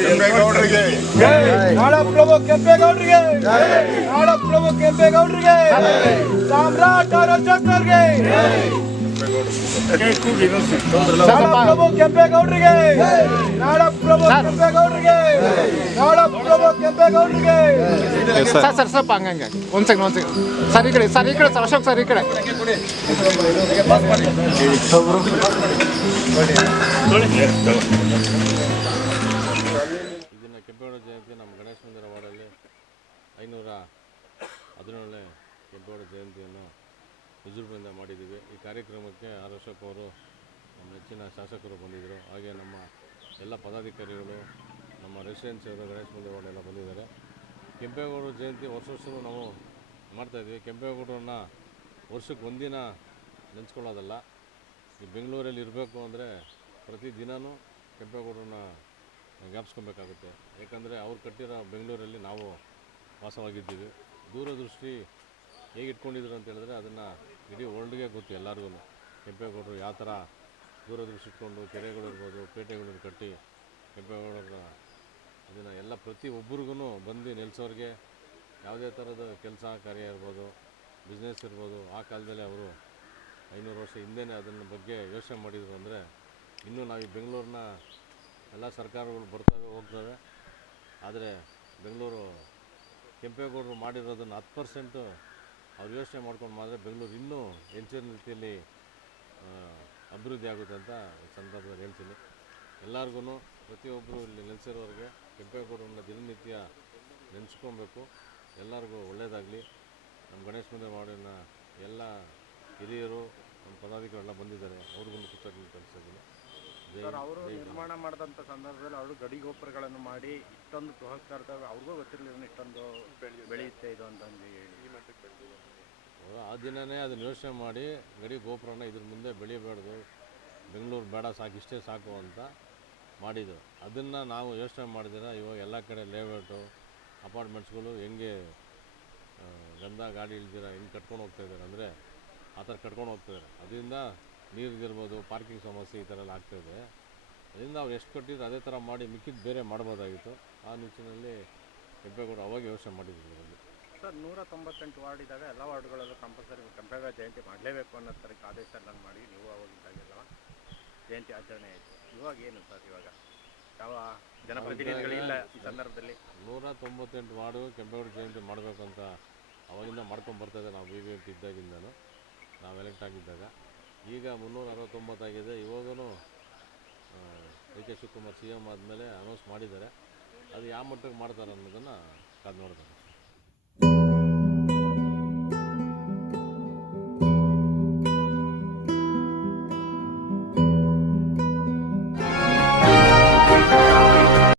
ಕೆಂಪೇಗೌಡರಿಗೆ ನಾಡಪ್ರಭು ಕೆಂಪೇಗೌಡರಿಗೆ ನಾಡಪ್ರಭು ಕೆಂಪೇಗೌಡರಿಗೆ ಸಾಮ್ರಾಟ್ ರಾಜಕರ್ಗೆ ನಾಡಪ್ರಭು ಕೆಂಪೇಗೌಡರಿಗೆ ನಾಡಪ್ರಭು ಕೆಂಪೇಗೌಡರಿಗೆ ನಾಡಪ್ರಭು ಕೆಂಪೇಗೌಡರಿಗೆ ಸರ್ ಸ್ವಲ್ಪ ಹಂಗಂಗೆ ಒಂದು ಸೆಕೆಂಡ್ ಸರ್ ಈ ಕಡೆ ಸರ್ ಅಶೋಕ್ ಸರ್ ಈ ಕಡೆ ಇದನ್ನು ಕೆಂಪೇಗೌಡ ಜಯಂತಿ ನಮ್ಮ ಗಣೇಶ ಮಂದಿರ ವಾರ್ಡಲ್ಲಿ 517ನೇ ಕೆಂಪೇಗೌಡ ಜಯಂತಿಯನ್ನು ವಿಜೃಂಭಣೆಯಿಂದ ಮಾಡಿದ್ದೀವಿ. ಈ ಕಾರ್ಯಕ್ರಮಕ್ಕೆ ಆರ್ ಅಶೋಕ್ ಅವರು ನಮ್ಮ ನೆಚ್ಚಿನ ಶಾಸಕರು ಬಂದಿದ್ದರು. ಹಾಗೆ ನಮ್ಮ ಎಲ್ಲ ಪದಾಧಿಕಾರಿಗಳು, ನಮ್ಮ ರೆಸಿಡೆನ್ಸಿಯವರು, ಗಣೇಶ ಮಂದಿರ ವಾರ್ಡ್ ಎಲ್ಲ ಬಂದಿದ್ದಾರೆ. ಕೆಂಪೇಗೌಡ ಜಯಂತಿ ವರ್ಷವೂ ನಾವು ಮಾಡ್ತಾಯಿದ್ವಿ. ಕೆಂಪೇಗೌಡರನ್ನ ವರ್ಷಕ್ಕೆ ಒಂದಿನ ನೆನೆಸ್ಕೊಳ್ಳೋದಲ್ಲ. ಈ ಬೆಂಗಳೂರಲ್ಲಿ ಇರಬೇಕು ಅಂದರೆ ಪ್ರತಿದಿನವೂ ಕೆಂಪೇಗೌಡರನ್ನ ಜ್ಞಾಪಿಸ್ಕೊಬೇಕಾಗುತ್ತೆ. ಯಾಕಂದರೆ ಅವ್ರು ಕಟ್ಟಿರೋ ಬೆಂಗಳೂರಲ್ಲಿ ನಾವು ವಾಸವಾಗಿದ್ದೀವಿ. ದೂರದೃಷ್ಟಿ ಹೇಗೆ ಇಟ್ಕೊಂಡಿದ್ರು ಅಂತ ಹೇಳಿದ್ರೆ ಅದನ್ನು ಇಡೀ ವರ್ಲ್ಡ್ಗೆ ಗೊತ್ತು ಎಲ್ಲರಿಗೂ. ಕೆಂಪೇಗೌಡರು ಯಾವ ಥರ ದೂರದೃಷ್ಟಿ ಇಟ್ಕೊಂಡು ಕೆರೆಗಳಿರ್ಬೋದು, ಪೇಟೆಗಳನ್ನು ಕಟ್ಟಿ ಕೆಂಪೇಗೌಡರ ಅದನ್ನು ಎಲ್ಲ ಪ್ರತಿ ಒಬ್ಬರಿಗೂ ಬಂದು ನೆಲೆಸೋರಿಗೆ ಯಾವುದೇ ಥರದ ಕೆಲಸ ಕಾರ್ಯ ಇರ್ಬೋದು, ಬಿಸ್ನೆಸ್ ಇರ್ಬೋದು, ಆ ಕಾಲದಲ್ಲಿ ಅವರು 500 ವರ್ಷ ಹಿಂದೆಯೇ ಅದನ್ನ ಬಗ್ಗೆ ಯೋಚನೆ ಮಾಡಿದರು. ಅಂದರೆ ಇನ್ನೂ ನಾವು ಈ ಬೆಂಗಳೂರನ್ನ ಎಲ್ಲ ಸರ್ಕಾರಗಳು ಬರ್ತವೆ ಹೋಗ್ತವೆ, ಆದರೆ ಬೆಂಗಳೂರು ಕೆಂಪೇಗೌಡರು ಮಾಡಿರೋದನ್ನು 10% ಅವ್ರು ಯೋಚನೆ ಮಾಡ್ಕೊಂಡು ಮಾಡಿದ್ರೆ ಬೆಂಗಳೂರು ಇನ್ನೂ ಹೆಚ್ಚಿನ ರೀತಿಯಲ್ಲಿ ಅಭಿವೃದ್ಧಿ ಆಗುತ್ತೆ ಅಂತ ಈ ಸಂದರ್ಭದಲ್ಲಿ ಹೇಳ್ತೀನಿ. ಎಲ್ಲರಿಗೂ ಪ್ರತಿಯೊಬ್ಬರು ಇಲ್ಲಿ ನೆಲೆಸಿರೋರಿಗೆ ಕೆಂಪೇಗೌಡರನ್ನ ದಿನನಿತ್ಯ ನೆನೆಸ್ಕೊಬೇಕು. ಎಲ್ಲರಿಗೂ ಒಳ್ಳೆಯದಾಗಲಿ. ನಮ್ಮ ಗಣೇಶ ಮಂದಿರ ವಾರ್ಡಿನ ಎಲ್ಲ ಹಿರಿಯರು, ನಮ್ಮ ಪದಾಧಿಕಾರಿಗಳೆಲ್ಲ ಬಂದಿದ್ದಾರೆ, ಅವ್ರಿಗೂ ಕೃತಜ್ಞತೆ ತಿಳಿಸಿದ್ದೀನಿ. ಸರ್, ಅವರು ನಿರ್ಮಾಣ ಮಾಡಿದಂಥ ಸಂದರ್ಭದಲ್ಲಿ ಅವರು ಗಡಿ ಗೋಪುರಗಳನ್ನು ಮಾಡಿ ಇಷ್ಟೊಂದು ಬೃಹತ್ಕಾರದ ಅವ್ರಿಗೂ ಗೊತ್ತಿರಲಿಲ್ಲ ಇಷ್ಟೊಂದು ಬೆಳೆಯುತ್ತೆ ಇದು ಅಂತಂದು ಹೇಳಿ ಅವರು ಆ ದಿನವೇ ಅದನ್ನು ಯೋಚನೆ ಮಾಡಿ ಗಡಿ ಗೋಪುರನ ಇದ್ರ ಮುಂದೆ ಬೆಳಿಬಾರ್ದು, ಬೆಂಗಳೂರು ಬೇಡ, ಸಾಕು ಇಷ್ಟೇ ಸಾಕು ಅಂತ ಮಾಡಿದ್ದು. ಅದನ್ನು ನಾವು ಯೋಚನೆ ಮಾಡಿದ್ರೆ ಇವಾಗ ಎಲ್ಲ ಕಡೆ ಲೇಔಟು ಅಪಾರ್ಟ್ಮೆಂಟ್ಸ್ಗಳು ಹೆಂಗೆ ಗಂಧ ಗಾಡಿ ಇಳ್ದಿರ ಹೆಂಗೆ ಕಟ್ಕೊಂಡು ಹೋಗ್ತಾಯಿದ್ದಾರೆ ಅಂದರೆ ಆ ಥರ ಕಟ್ಕೊಂಡು ಹೋಗ್ತಾಯಿದ್ದಾರೆ. ಅದರಿಂದ ನೀರಿಗಿರ್ಬೋದು, ಪಾರ್ಕಿಂಗ್ ಸಮಸ್ಯೆ ಈ ಥರ ಎಲ್ಲ ಆಗ್ತಾಯಿದೆ. ಅದರಿಂದ ಅವ್ರು ಎಷ್ಟು ಕಟ್ಟಿದ್ರು ಅದೇ ಥರ ಮಾಡಿ ಮಿಕ್ಕಿದ್ದು ಬೇರೆ ಮಾಡ್ಬೋದಾಗಿತ್ತು. ಆ ನಿಟ್ಟಿನಲ್ಲಿ ಕೆಂಪೇಗೌಡ ಅವಾಗ ಯೋಚನೆ ಮಾಡಿದ್ರು ಇದರಲ್ಲಿ. ಸರ್, 198 ವಾರ್ಡ್ ಇದ್ದಾಗ ಎಲ್ಲ ವಾರ್ಡ್ಗಳಲ್ಲೂ ಕಂಪಲ್ಸರಿ ಕೆಂಪೇಗೌಡ ಜಯಂತಿ ಮಾಡಲೇಬೇಕು ಅನ್ನೋ ಥರಕ್ಕೆ ಆದೇಶ ಎಲ್ಲ ಮಾಡಿ ನೀವು ಅವಾಗಿದ್ದಾಗೆಲ್ಲ ಜಯಂತಿ ಆಚರಣೆ ಆಯಿತು. ಇವಾಗ ಏನು ಸರ್, ಇವಾಗ ಯಾವ ಜನಪ್ರತಿನಿಧಿಗಳಿಲ್ಲ ಈ ಸಂದರ್ಭದಲ್ಲಿ? 198 ವಾರ್ಡು ಕೆಂಪೇಗೌಡ ಜಯಂತಿ ಮಾಡಬೇಕಂತ ಅವಾಗಿಂದ ಮಾಡ್ಕೊಂಡು ಬರ್ತಾಯಿದ್ದೆ ನಾವು BBMP ಇದ್ದಾಗಿಂದನೂ, ನಾವು ಎಲೆಕ್ಟ್ ಆಗಿದ್ದಾಗ. ಈಗ 369 ಆಗಿದೆ. ಇವಾಗೂ DK ಶಿವಕುಮಾರ್ CM ಆದಮೇಲೆ ಅನೌನ್ಸ್ ಮಾಡಿದ್ದಾರೆ. ಅದು ಯಾವ ಮಟ್ಟಕ್ಕೆ ಮಾಡ್ತಾರೆ ಅನ್ನೋದನ್ನು ಕಾದು ನೋಡ್ತಾರೆ.